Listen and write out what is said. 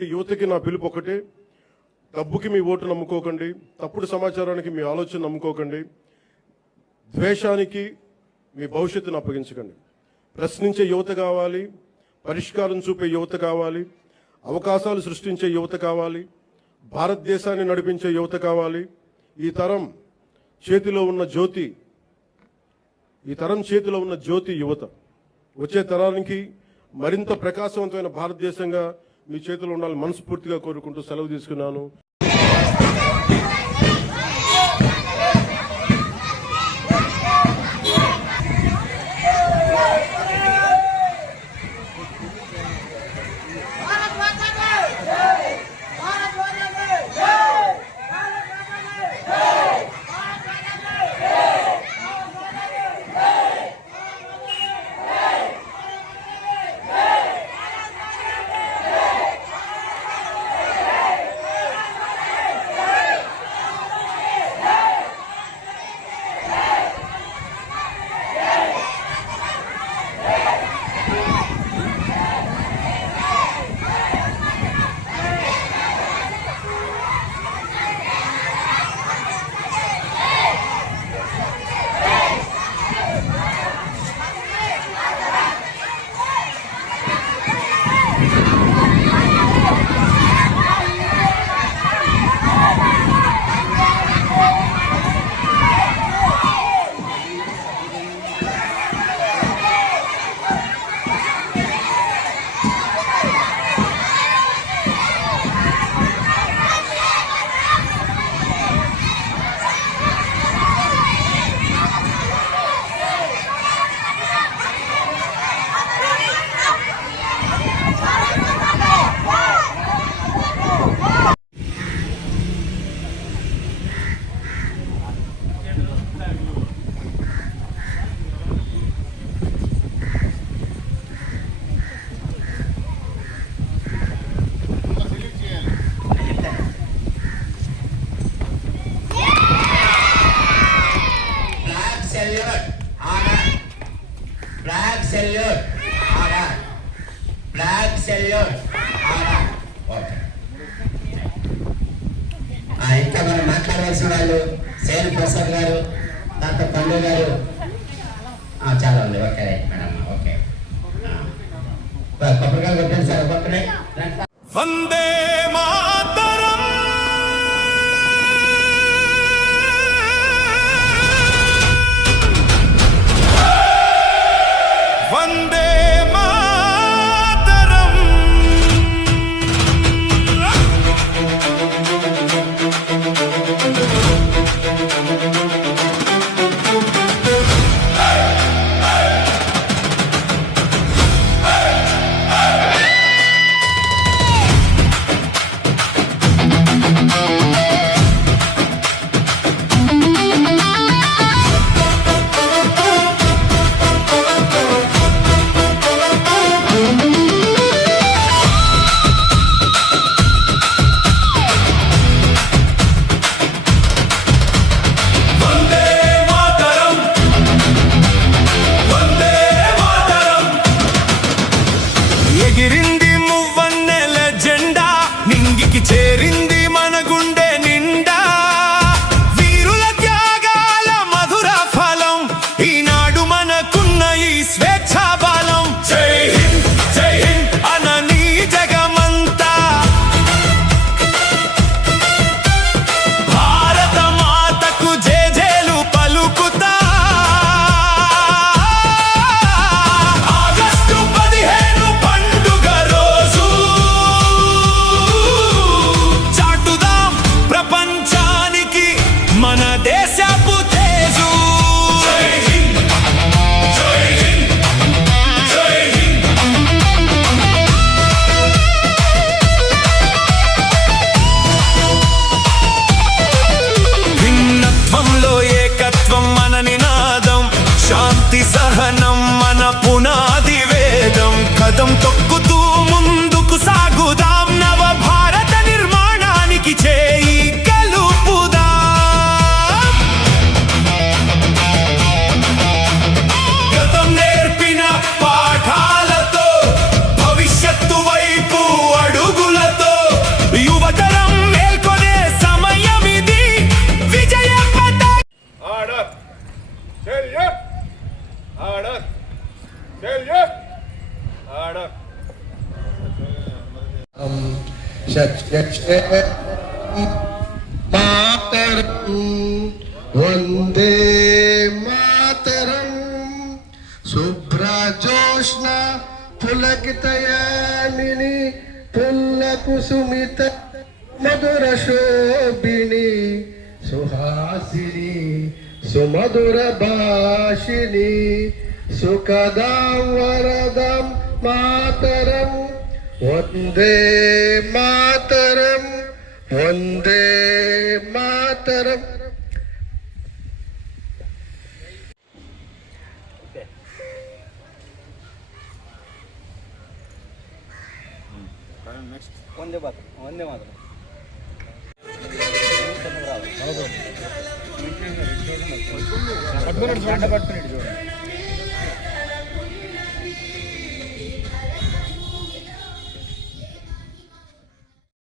కాబట్టి యువతకి నా పిలుపు ఒకటే, డబ్బుకి మీ ఓటు నమ్ముకోకండి, తప్పుడు సమాచారానికి మీ ఆలోచన నమ్ముకోకండి, ద్వేషానికి మీ భవిష్యత్తును అప్పగించకండి. ప్రశ్నించే యువత కావాలి, పరిష్కారం చూపే యువత కావాలి, అవకాశాలు సృష్టించే యువత కావాలి, భారతదేశాన్ని నడిపించే యువత కావాలి. ఈ తరం చేతిలో ఉన్న జ్యోతి యువత. వచ్చే తరానికి మరింత ప్రకాశవంతమైన భారతదేశంగా మీ చేతిలో ఉండాలని మనస్ఫూర్తిగా కోరుకుంటూ సెలవు తీసుకున్నాను. ఇంకా మనం మాట్లాడవలసిన వాళ్ళు సేన ప్రసాద్ గారు, డాక్టర్ పండు గారు చాలా ఉంది. ఓకే మేడం, ఓకే కొబ్బరికాయలు కొట్టండి సార్. ఒక్కొక్కనే వందే మాతరం, వందే మాతరం. మాతరం వందే మాతరం శుభ్రజోష్ణ పులకితయామిని పుల్ల కుసుమిత మధుర శోభిని సుహాసిని సుమధుర భాషిని సుఖదాం వరదం మాతరం వందే మాతరం వందే మాతరం. వందే మాతరం వందే మాతరం. పట్టుకున్నాడు చూడండి.